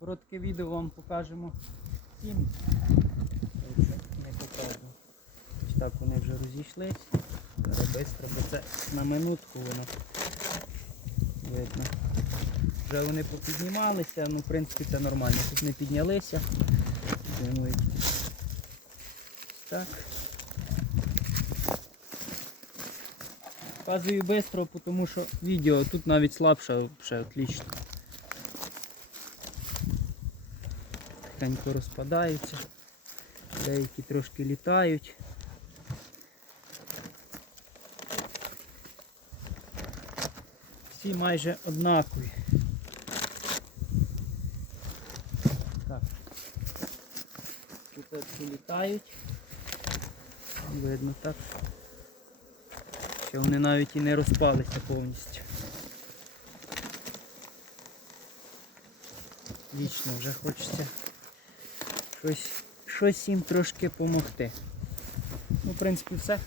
Коротке відео вам покажемо всім. Не покажу. Так вони вже розійшлись. Зараз швидко, бо це на минутку воно видно. Вже вони попіднімалися, ну в принципі це нормально. Тут не піднялися. Так. Показую швидко, тому що відео тут навіть слабше, ще отлично. Тихенько розпадаються. Деякі трошки літають. Всі майже однакові. Так. Тут літають. Видно так. Що вони навіть і не розпалися повністю. Вічно вже хочеться щось, щось їм трошки допомогти. Ну, в принципі, все.